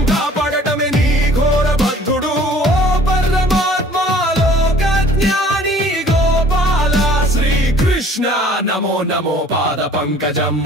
ధర్మం కాపాడటమే నీ ఘోర బద్ధుడు ఓ పరమాత్మ లోక జ్ఞాని గోపాల శ్రీకృష్ణ నమో నమో పాద పంకజం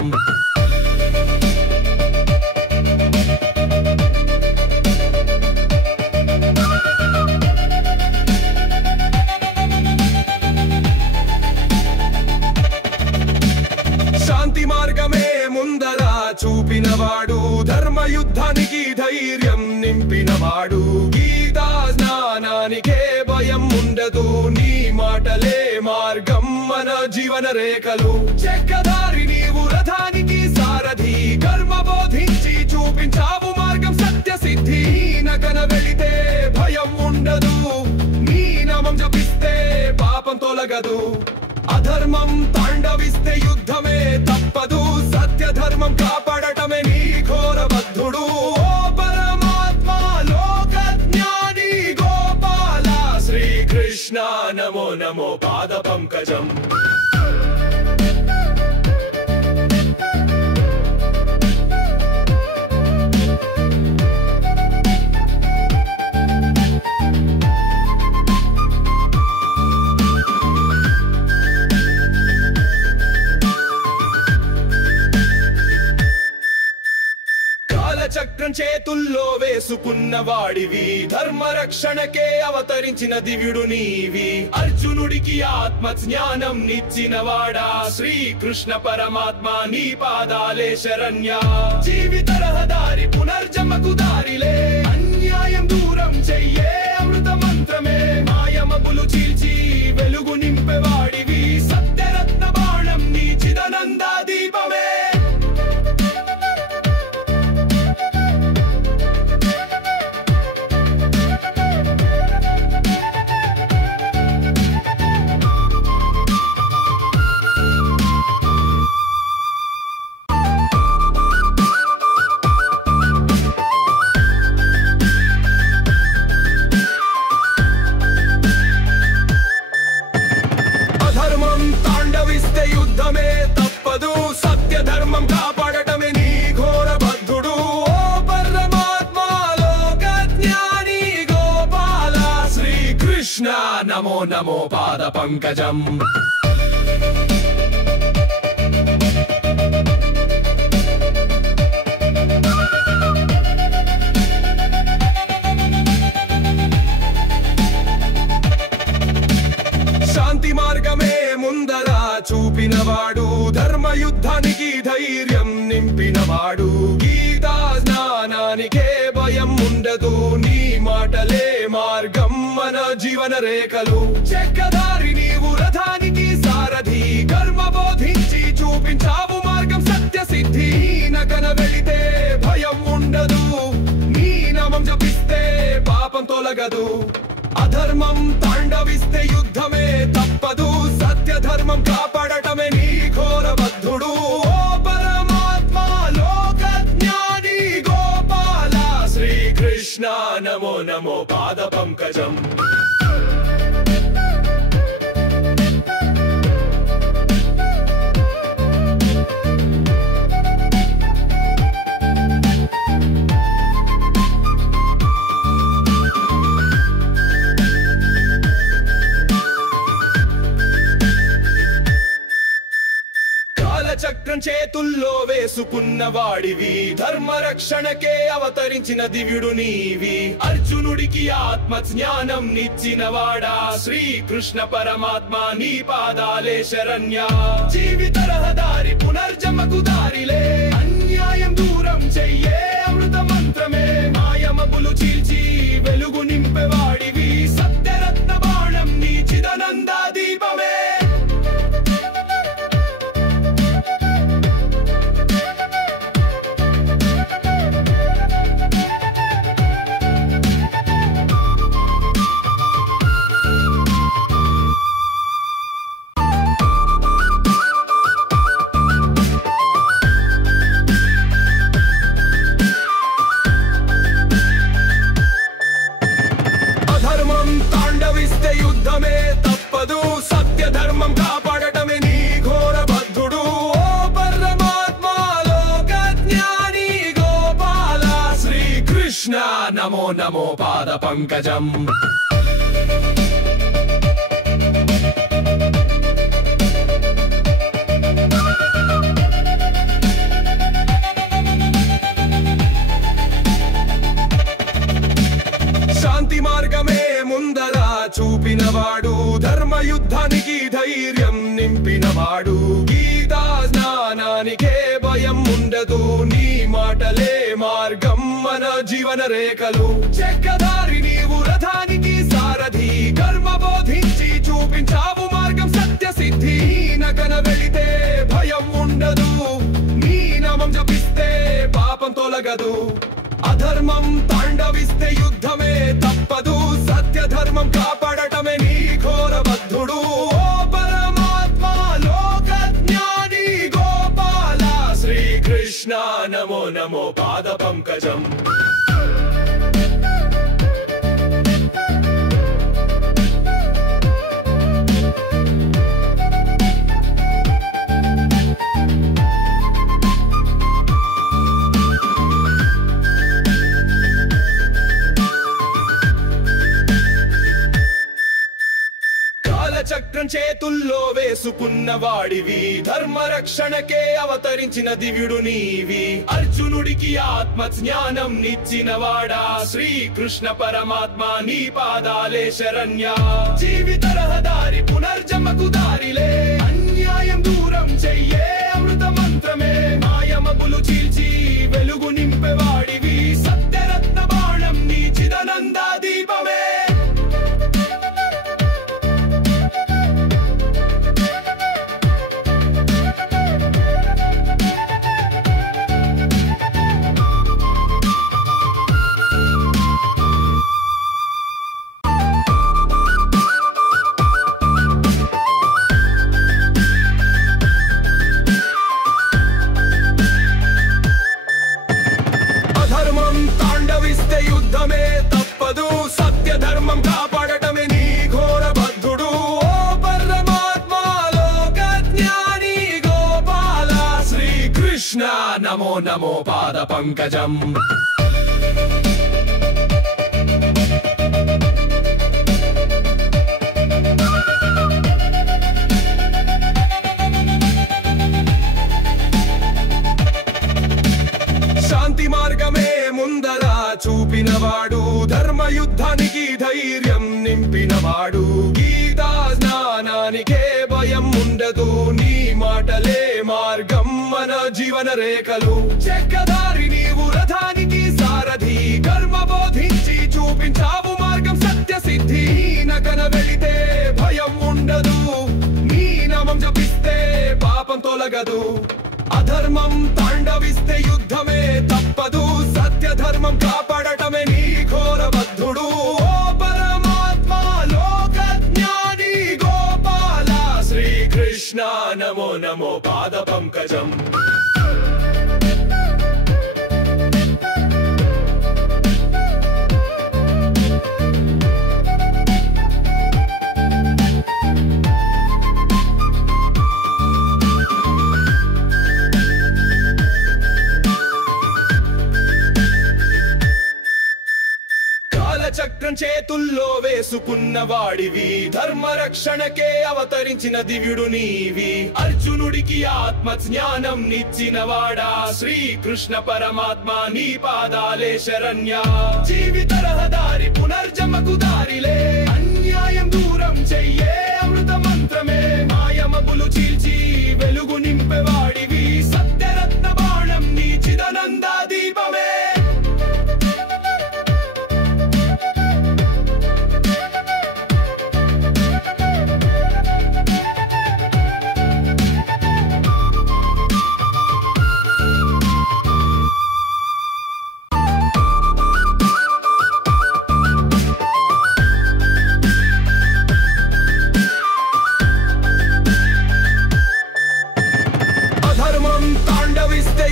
శాంతి మార్గమే ముందర చూపినవాడు ధర్మయుద్ధానికి ధైర్యం నింపినవాడు గీతా స్నానానికే భయం ఉండదు నీ మాటలే మార్గం మన జీవన రేఖలు చెక్కదారి నీవు రథానికి సారథి కర్మ బోధించి చూపించావు మార్గం సత్య సిద్ధి నకన వెళితే భయం ఉండదు నీ నామం జపిస్తే పాపం తొలగదు అధర్మం తాండవిస్తే యుద్ధమే తప్పదు సత్య ధర్మం కాపాడటమే నీ ఘోర బద్ధుడు ఓ పరమాత్మ లోక జ్ఞాని గోపాల శ్రీకృష్ణ నమో నమో పాద పంకజం చక్రం చేతుల్లో వేసుకున్న వాడివి ధర్మ రక్షణకే అవతరించిన దివ్యుడు నీవి అర్జునుడికి ఆత్మ జ్ఞానం నిచ్చిన వాడా శ్రీకృష్ణ పరమాత్మ నీ పాదాలే శరణ్య జీవిత రహదారి పునర్జన్మకు దారిలే అన్యాయం దూరం చెయ్యే అమృత మంత్రమే మాయమబులు చీల్చి వెలుగు నింపేవాడివి సత్యరత్న బాణం నీ చిదనంద దీపమే యుద్ధమే తప్పదు సత్య ధర్మం కాపాడటమే నీ ఘోర బద్ధుడు ఓ పరమాత్మ లోక జ్ఞాని గోపాల శ్రీకృష్ణ నమో నమో పాద పంకజం శాంతి మార్గమే ముందర చూపినవాడు ధర్మయుద్ధానికి ధైర్యం నింపినవాడు గీతా స్నానానికే భయం ఉండదు నీ మాటలే మార్గం మన జీవన రేఖలు చెక్కదారి నీవు రథానికి సారథి కర్మ బోధించి చూపించావు మార్గం సత్య సిద్ధి నకన వెళితే భయం ఉండదు నీ నామం జపిస్తే పాపం తొలగదు అధర్మం తాండవిస్తే యుద్ధమే తప్పదు సత్య ధర్మం కాపాడటమే నీ ఘోర బద్ధుడు ఓ పరమాత్మ లోక జ్ఞాని గోపాల శ్రీకృష్ణ నమో నమో పాద పంకజం చక్రం చేతుల్లో వేసుకున్న వాడివి ధర్మ రక్షణకే అవతరించిన దివ్యుడు నీవి అర్జునుడికి ఆత్మ జ్ఞానం నిచ్చిన వాడా శ్రీకృష్ణ పరమాత్మ నీ పాదాలే శరణ్య జీవిత రహదారి పునర్జన్మకు దారిలే అన్యాయం దూరం చెయ్యే అమృత మంత్రమే మాయమబులు చీల్చి వెలుగు నింపేవాడివి సత్యరత్న బాణం నీ చిదనంద దీపమే శ్రీకృష్ణ నమో నమో పాద పంకజం. శాంతి మార్గమే ముందర చూపినవాడు, ధర్మయుద్ధానికి ధైర్యం నింపినవాడు, గీతా జ్ఞానానికే భయం ఉండదు, నీ మాటలే మార్గం మన జీవన రేఖలు. చెక్కదారి నీవు రథానికి సారథి, కర్మ బోధించి చూపించావు మార్గం సత్య సిద్ధి. నగన వెళితే భయం ఉండదు, నీ నామం జపిస్తే పాపం తొలగదు. అధర్మం తాండవిస్తే యుద్ధమే తప్పదు, సత్య ధర్మం కాపాడటమే నీ ఘోర బద్ధుడు. ఓ పరమాత్మ లోక జ్ఞాని గోపాల శ్రీకృష్ణ నమో నమో పాద పంకజం. చక్రం చేతుల్లో వేసుకున్న వాడివి, ధర్మ రక్షణకే అవతరించిన దివ్యుడు నీవి. అర్జునుడికి ఆత్మ జ్ఞానం నిచ్చిన వాడా, శ్రీకృష్ణ పరమాత్మ నీ పాదాలే శరణ్య. జీవిత రహదారి పునర్జన్మకు దారిలే, అన్యాయం దూరం చెయ్యే అమృత మంత్రమే. మాయమబులు చీల్చి వెలుగు నింపేవాడివి, సత్యరత్న బాణం నీ చిదానంద దీపమే. యుద్ధమే తప్పదు, సత్య ధర్మం కాపాడటమే నీ ఘోర బద్ధుడు. ఓ పరమాత్మ లోక జ్ఞాని గోపాల శ్రీకృష్ణ నమో నమో పాద పంకజం. శాంతి మార్గమే ముందర చూపినవాడు, ధర్మయుద్ధానికి ధైర్యం నింపినవాడు, గీతా జ్ఞానానికే భయం ఉండదు, నీ మాటలే మార్గం మన జీవన రేఖలు. చెక్కదారి నీవు రథానికి సారథి, కర్మ బోధించి చూపించావు మార్గం సత్య సిద్ధి. నగన వెళితే భయం ఉండదు, నీ నామం జపిస్తే పాపం తొలగదు. అధర్మం తాండవిస్తే యుద్ధమే తప్పదు, సత్య ధర్మం కాపాడటమే నీ ఘోర బద్ధుడు. ఓ పరమాత్మ లోక జ్ఞాని గోపాల శ్రీకృష్ణ నమో నమో పాద పంకజం. చక్రం చేతుల్లో వేసుకున్న వాడివి, ధర్మ రక్షణకే అవతరించిన దివ్యుడు నీవి. అర్జునుడికి ఆత్మ జ్ఞానం నిచ్చిన వాడా, శ్రీకృష్ణ పరమాత్మ నీ పాదాలే శరణ్య. జీవిత రహదారి పునర్జన్మకు దారిలే, అన్యాయం దూరం చెయ్యే అమృత మంత్రమే. మాయమబులు చీల్చి వెలుగు నింపేవాడివి, సత్యరత్న బాణం నీ చిదానంద దీపమే.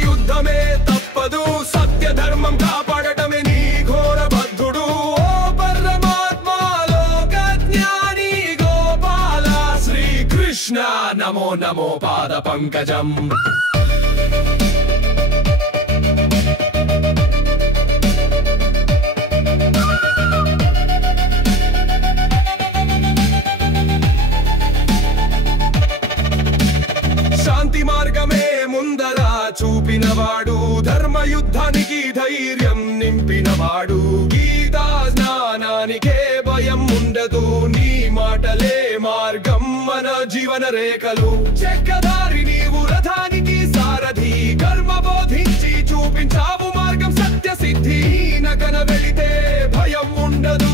యుద్ధమే తప్పదు, సత్య ధర్మం కాపాడటమే నీ ఘోర బద్ధుడు. ఓ పరమాత్మ లోక జ్ఞాని గోపాల శ్రీకృష్ణ నమో నమో పాద పంకజం. నింపినవాడు గీతా స్నానానికే భయం ఉండదు నీ మాటలే మార్గం మన జీవన రేఖలు చెక్కదారి నీవు రథానికి సారథి కర్మ బోధించి చూపించావు మార్గం సత్య సిద్ధి నకన వెళితే భయం ఉండదు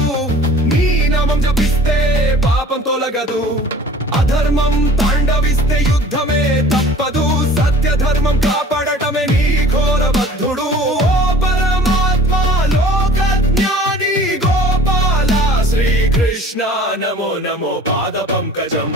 నీ నామం జపిస్తే పాపం తొలగదు అధర్మం తాండవిస్తే యుద్ధమే తప్పదు సత్య ధర్మం కాపాడటమే నీ ఘోర బద్ధుడు ఓ పరమాత్మ లోక జ్ఞాని గోపాల శ్రీకృష్ణ నమో నమో పాద పంకజం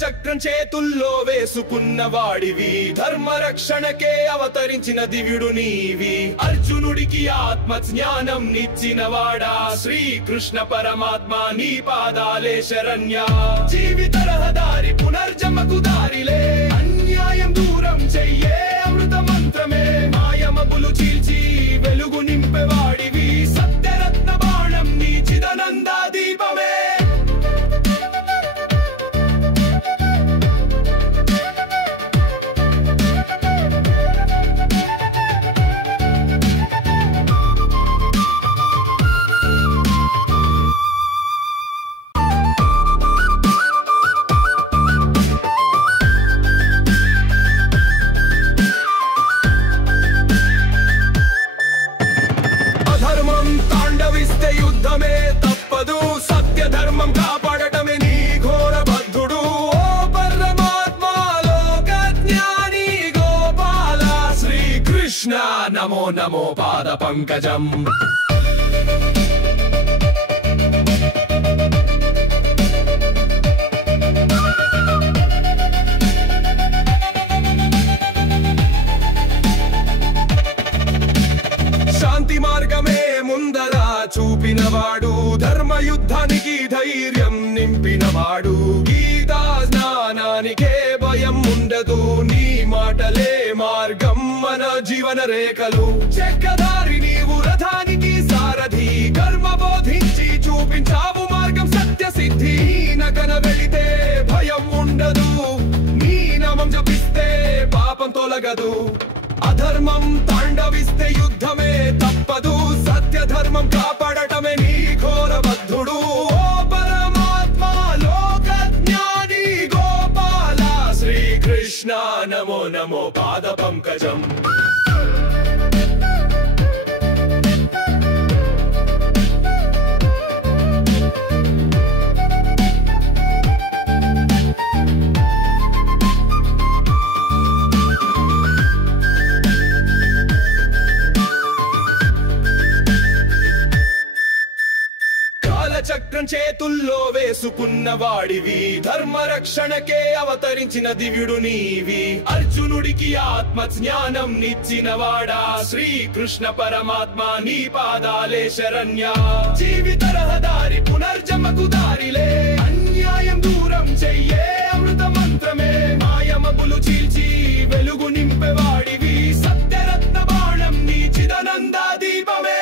చక్రం చేతుల్లో వేసుకున్న వాడివి ధర్మ రక్షణకే అవతరించిన దివ్యుడు నీవి అర్జునుడికి ఆత్మ జ్ఞానం నిచ్చిన వాడా శ్రీకృష్ణ పరమాత్మ నీ పాదాలే శరణ్య జీవిత రహదారి పునర్జన్మకు దారిలే అన్యాయం దూరం చెయ్యే అమృత మంత్రమే మాయమబులు చీల్చి వెలుగు నింపేవాడివి సత్యరత్న బాణం నీ చిదనంద దీపమే యుద్ధమే తప్పదు సత్య ధర్మం కాపాడటమే నీ ఘోర బద్ధుడు ఓ పరమాత్మ లోక జ్ఞాని గోపాల శ్రీకృష్ణ నమో నమో పాద పంకజం శాంతి మార్గమే ముందర చూపినవాడు ధర్మ యుద్ధానికి ధైర్యం నింపినవాడు గీతా స్నానానికే భయం ఉండదు నీ మాటలే మార్గం మన జీవన రేఖలు చెక్కదారి నీవు రథానికి సారథి కర్మ బోధించి చూపించావు మార్గం సత్య సిద్ధి నకన వెళితే భయం ఉండదు నీ నామం జపిస్తే పాపం తొలగదు అధర్మం తాండవిస్తే యుద్ధమే తప్పదు సత్య ధర్మం కాపాడటమే నీ ఘోర బద్ధుడు ఓ పరమాత్మ లోక జ్ఞాని గోపాల శ్రీకృష్ణ నమో నమో పాద పంకజం చక్రం చేతుల్లో వేసుకున్న వాడివి ధర్మ రక్షణకే అవతరించిన దివ్యుడు నీవి అర్జునుడికి ఆత్మ జ్ఞానం నిచ్చిన వాడా శ్రీకృష్ణ పరమాత్మ నీ పాదాలే శరణ్య జీవిత రహదారి పునర్జన్మకు దారిలే అన్యాయం దూరం చెయ్యే అమృత మంత్రమే మాయమబులు చీల్చి వెలుగు నింపేవాడివి సత్యరత్న బాణం నీ చిదనంద దీపమే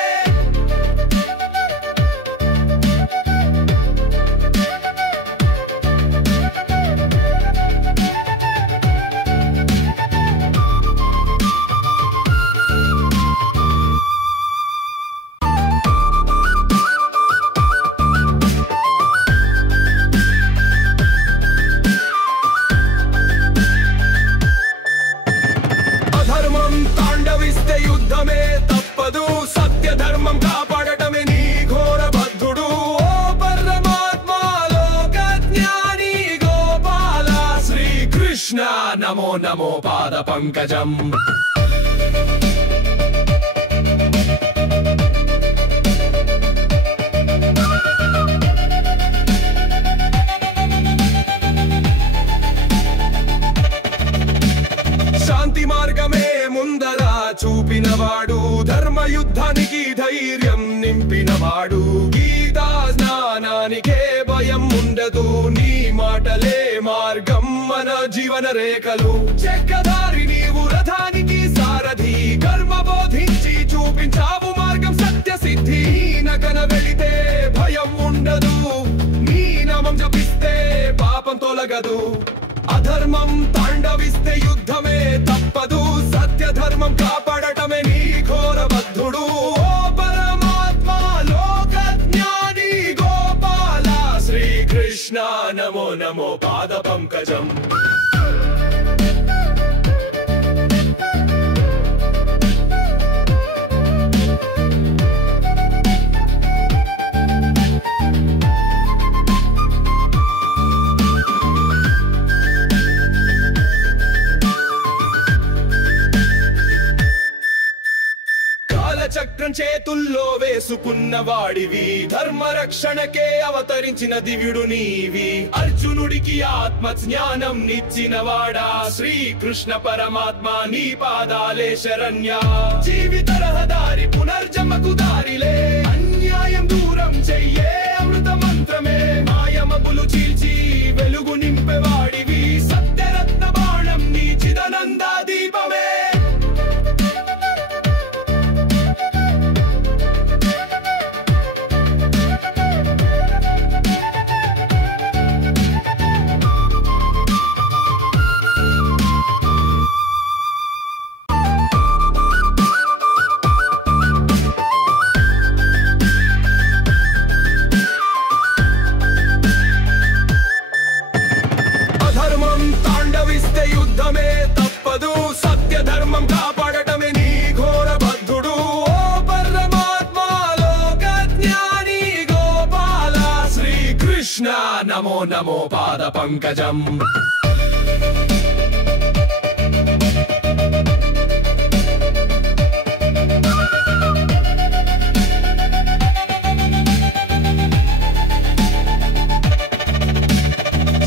యుద్ధమే తప్పదు సత్య ధర్మం కాపాడటమే నీ ఘోర బద్ధుడు ఓ పరమాత్మ లోక జ్ఞాని గోపాల శ్రీకృష్ణ నమో నమో పాద పంకజం శాంతి మార్గమే ముందర చూపినవాడు ధర్మ యుద్ధానికి ధైర్యం నింపినవాడు గీతా స్నానానికే భయం ఉండదు ఉండదు నీ మాటలే మార్గం మన జీవన రేఖలు చెక్కదారి నీవు రథానికి సారథి కర్మ బోధించి చూపించావు మార్గం సత్య సిద్ధి నగన వెళితే భయం ఉండదు నీ నామం జపిస్తే పాపం తొలగదు అధర్మం తాండవిస్తే యుద్ధమే తప్పదు సత్య ధర్మం కాపాడటమే నీ ఘోర బద్ధుడు ఓ పరమాత్మ లోక జ్ఞాని గోపాల శ్రీకృష్ణ నమో నమో పాద పంకజం చక్రం చేతుల్లో వేసుకున్న వాడివి ధర్మ రక్షణకే అవతరించిన దివ్యుడు నీవి అర్జునుడికి ఆత్మ జ్ఞానం నిచ్చిన వాడా శ్రీకృష్ణ పరమాత్మ నీ పాదాలే శరణ్య జీవిత రహదారి పునర్జన్మకు దారిలే అన్యాయం దూరం చెయ్యే అమృత మంత్రమే మాయమబులు చీల్చి వెలుగు నింపేవాడివి సత్యరత్న బాణం నీ చిదానంద దీపమే యుద్ధమే తప్పదు సత్య ధర్మం కాపాడటమే నీ ఘోర బద్ధుడు ఓ పరమాత్మ లోక జ్ఞాని గోపాల శ్రీకృష్ణ నమో నమో పాద పంకజం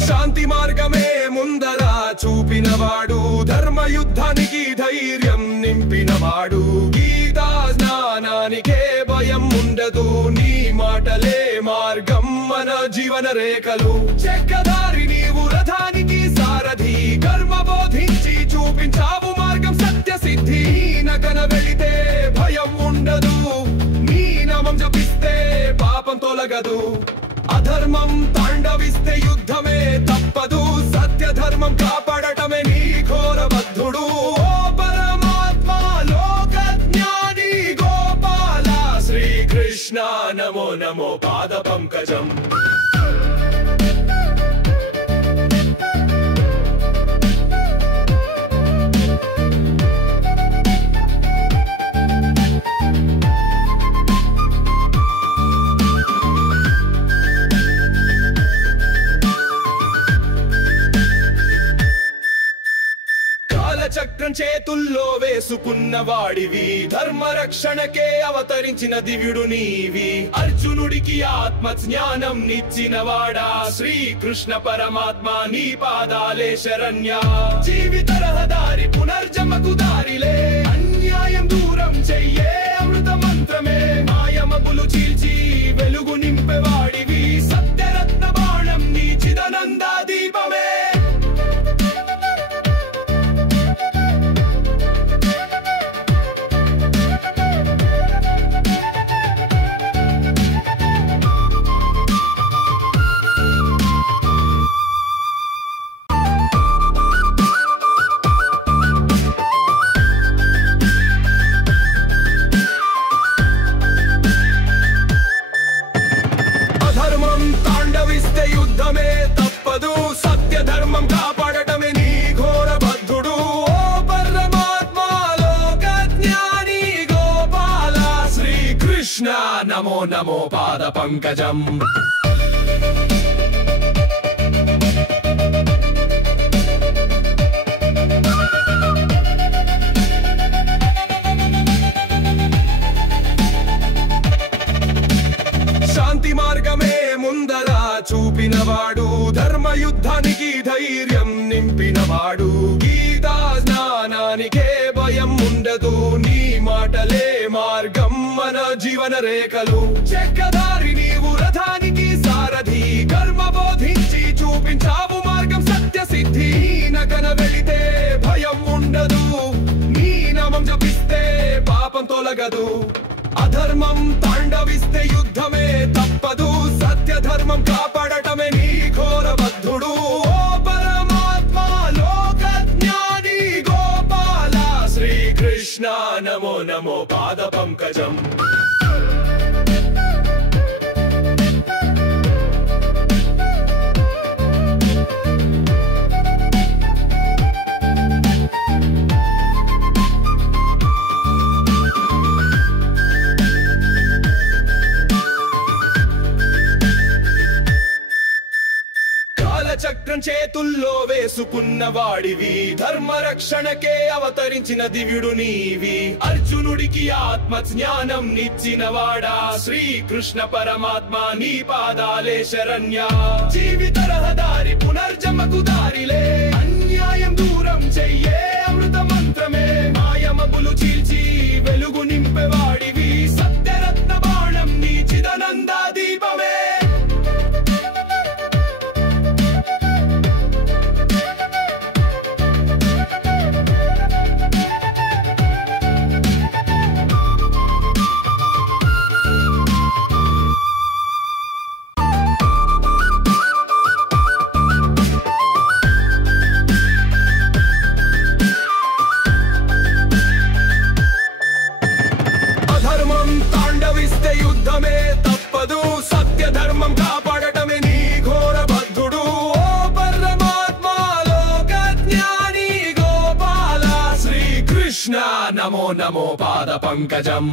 శాంతి మార్గమే ముందర చూపినవాడు ధర్మ యుద్ధానికి ధైర్యం నింపినవాడు గీతా జ్ఞానానికే భయం ఉండదు నీ మాటలే మార్గం మన జీవన రేఖలు చెక్కదారి నీవు రథానికి సారథి కర్మ బోధించి చూపించావు మార్గం సత్య సిద్ధి నగన వెళితే భయం ఉండదు నీ నామం జపిస్తే పాపం తొలగదు అధర్మం తాండవిస్తే యుద్ధమే తప్పదు సత్య ధర్మం కాపాడటమే నీ ఘోర బద్ధుడు ఓ పరమాత్మ లోక జ్ఞాని గోపాల శ్రీకృష్ణ నమో నమో పాద పంకజం చక్రం చేతుల్లో వేసుకున్న వాడివి ధర్మ రక్షణకే అవతరించిన దివ్యుడు నీవి అర్జునుడికి ఆత్మ జ్ఞానం నిచ్చిన వాడా శ్రీకృష్ణ పరమాత్మ నీ పాదాలే శరణ్య జీవిత రహదారి పునర్జన్మకు దారిలే అన్యాయం దూరం చెయ్యే అమృత మంత్రమే మాయమబులు చీల్చి వెలుగు నింపేవాడివి సత్యరత్న బాణం నీ చిదానంద దీపమే యుద్ధమే తప్పదు సత్య ధర్మం కాపాడటమే నీ ఘోర బద్ధుడు ఓ పరమాత్మ లోక జ్ఞాని గోపాల శ్రీకృష్ణ నమో నమో పాద పంకజం శాంతి మార్గమే ముందర చూపినవాడు ధర్మ యుద్ధానికి ధైర్యం నింపినవాడు గీతా జ్ఞానానికే భయం ఉండదు నీ మాటలే మార్గం మన జీవన రేఖలు చెక్కదారి నీవు రథానికి సారథి కర్మ బోధి తొలగదు అధర్మం తాండవిస్తే యుద్ధమే తప్పదు సత్య ధర్మం కాపాడటమే నీ ఘోర బద్ధుడు ఓ పరమాత్మ లోక జ్ఞాని గోపాల శ్రీకృష్ణ నమో నమో పాద పంకజం చక్రం చేతుల్లో వేసుకున్న వాడివి ధర్మ రక్షణకే అవతరించిన దివ్యుడు నీవి అర్జునుడికి ఆత్మ జ్ఞానం నిచ్చిన వాడా శ్రీకృష్ణ పరమాత్మ నీ పాదాలే శరణ్య జీవిత రహదారి పునర్జన్మకు దారిలే అన్యాయం దూరం చెయ్యే అమృత మంత్రమే మాయమబులు చీల్చి వెలుగు నింపేవాడివి సత్యరత్న బాణం నీ చిదనంద దీపమే యుద్ధమే తప్పదు సత్య ధర్మం కాపాడటమే నీ ఘోర బద్ధుడు ఓ పరమాత్మ లోక జ్ఞాని గోపాల శ్రీకృష్ణ నమో నమో పాద పంకజం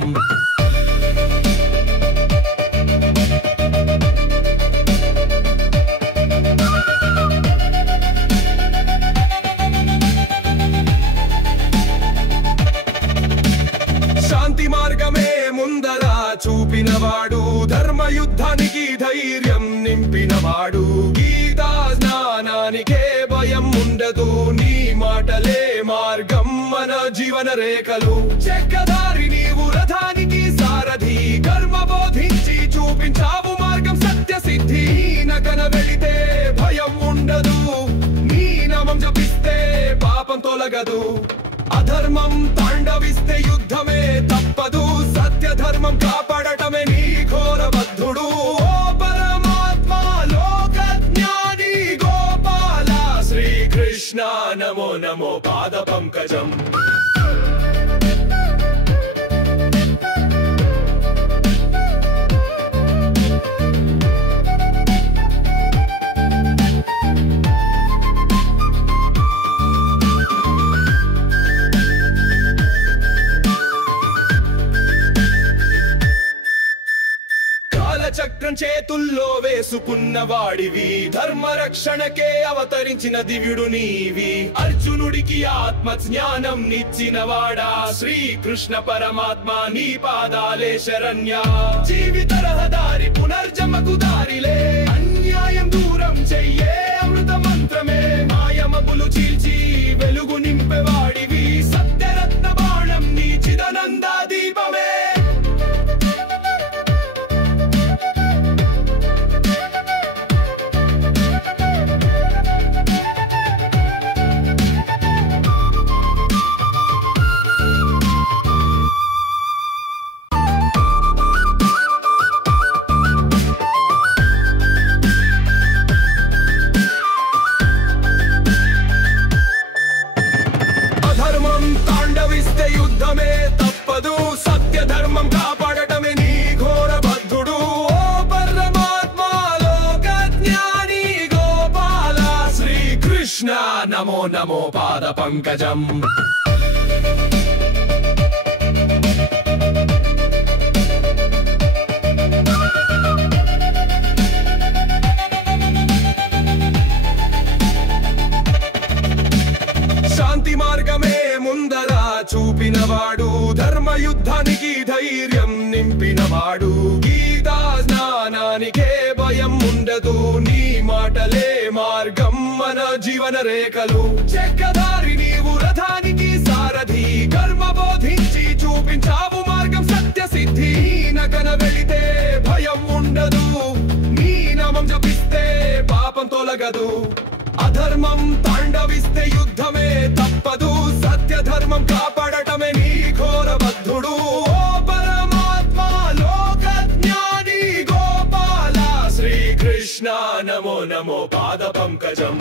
శాంతి మార్గమే ముందర చూపినవాడు ధర్మ యుద్ధానికి ధైర్యం నింపినవాడు గీతా జ్ఞానానికే భయం ఉండదు నీ మాటలే మార్గం మన జీవన రేఖలు చక్రధారి నీవు రథానికి సారథి కర్మ బోధించి చూపించావు మార్గం సత్య సిద్ధి నకన వెళితే భయం ఉండదు నీ నామం జపిస్తే పాపం తొలగదు అధర్మం తాండవిస్తే యుద్ధమే తప్పదు సత్య ధర్మం కాపాడటమే నీ ఘోర బద్ధుడు ఓ పరమాత్మ లోక జ్ఞాని గోపాల శ్రీకృష్ణ నమో నమో పాద పంకజం చక్రం చేతుల్లో వేసుకున్న వాడివి ధర్మ రక్షణకే అవతరించిన దివ్యుడు నీవి అర్జునుడికి ఆత్మ జ్ఞానం నిచ్చిన వాడా శ్రీకృష్ణ పరమాత్మ నీ పాదాలే శరణ్య జీవిత రహదారి పునర్జన్మకు దారిలే అన్యాయం దూరం చెయ్యే అమృత మంత్రమే మాయమబులు చీల్చి వెలుగు నింపేవాడివి సత్యరత్న బాణం నీ చిదనంద దీపమే యుద్ధమే తప్పదు సత్య ధర్మం కాపాడటమే నీ ఘోర బద్ధుడు ఓ పరమాత్మ లోక జ్ఞాని గోపాల శ్రీకృష్ణ నమో నమో పాద పంకజం శాంతి మార్గమే ముందర చూపినవాడు ధర్మ యుద్ధానికి ధైర్యం నింపినవాడు గీతా జ్ఞానానికే భయం ఉండదు నీ మాటలే మార్గం మన జీవన రేఖలు చక్రధారి నీవు రథానికి సారథి కర్మ బోధించి చూపించావు మార్గం సత్య సిద్ధి నకన వెళితే భయం ఉండదు నీ నామం జపిస్తే పాపం తొలగదు అధర్మం తాండవిస్తే యుద్ధమే తప్పదు సత్య ధర్మం కాపాడటమే నీ ఘోర బద్ధుడు నమో పాద పంకజం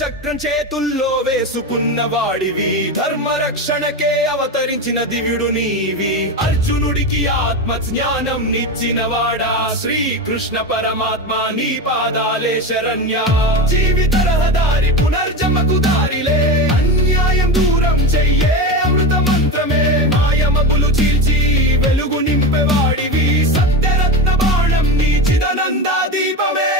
చక్రం చేతుల్లో వేసుకున్న వాడివి, ధర్మ రక్షణకే అవతరించిన దివ్యుడు నీవి. అర్జునుడికి ఆత్మ జ్ఞానం నిచ్చిన వాడా, శ్రీకృష్ణ పరమాత్మ నీ పాదాలే శరణ్య. జీవిత రహదారి పునర్జన్మకు దారిలే, అన్యాయం దూరం చెయ్యే అమృత మంత్రమే. మాయమబులు చీల్చి వెలుగు నింపేవాడివి, సత్యరత్న బాణం నీ చిదానంద దీపమే.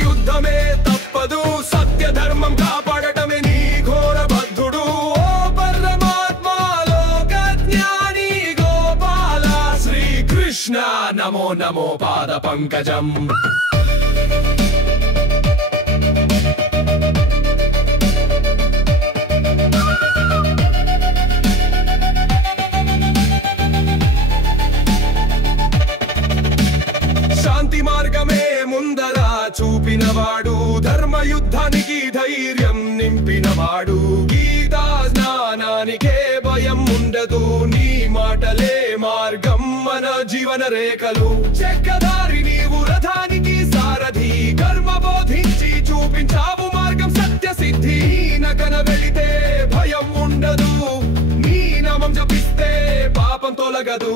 యుద్ధమే తప్పదు, సత్య ధర్మం కాపాడటమే నీ ఘోర బద్ధుడు. ఓ పరమాత్మ లోక జ్ఞాని గోపాల, శ్రీకృష్ణ నమో నమో పాద పంకజం. శాంతి మార్గమే ముందర చూపినవాడు, ధర్మ యుద్ధానికి ధైర్యం నింపినవాడు. గీతా స్నానానికే భయం ఉండదు, నీ మాటలే మార్గం మన జీవన రేఖలు. చక్రధారి నీవు రథానికి సారథి, కర్మ బోధించి చూపించావు మార్గం సత్య సిద్ధి. నగన వెళితే భయం ఉండదు, నీ నామం జపిస్తే పాపం తొలగదు.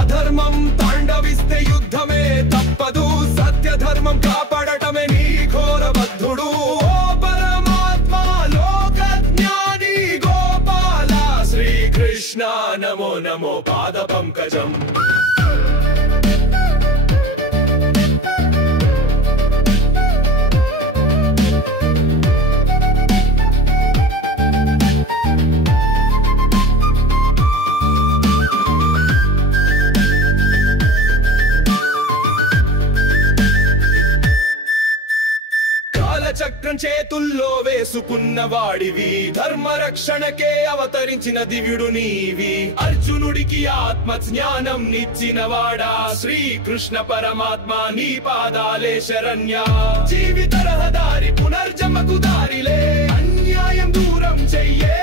అధర్మం తాండవిస్తే యుద్ధమే తప్పదు, సత్య ధర్మం కాపాడటమే నీ ఘోర బద్ధుడు. ఓ పరమాత్మ లోక జ్ఞాని గోపాల, శ్రీకృష్ణ నమో నమో పాద పంకజం. చక్రం చేతుల్లో వేసుకున్న వాడివి, ధర్మ రక్షణకే అవతరించిన దివ్యుడు నీవి. అర్జునుడికి ఆత్మ జ్ఞానం నిచ్చిన వాడా, శ్రీకృష్ణ పరమాత్మ నీ పాదాలే శరణ్య. జీవిత రహదారి పునర్జన్మకు దారిలే, అన్యాయం దూరం చెయ్యే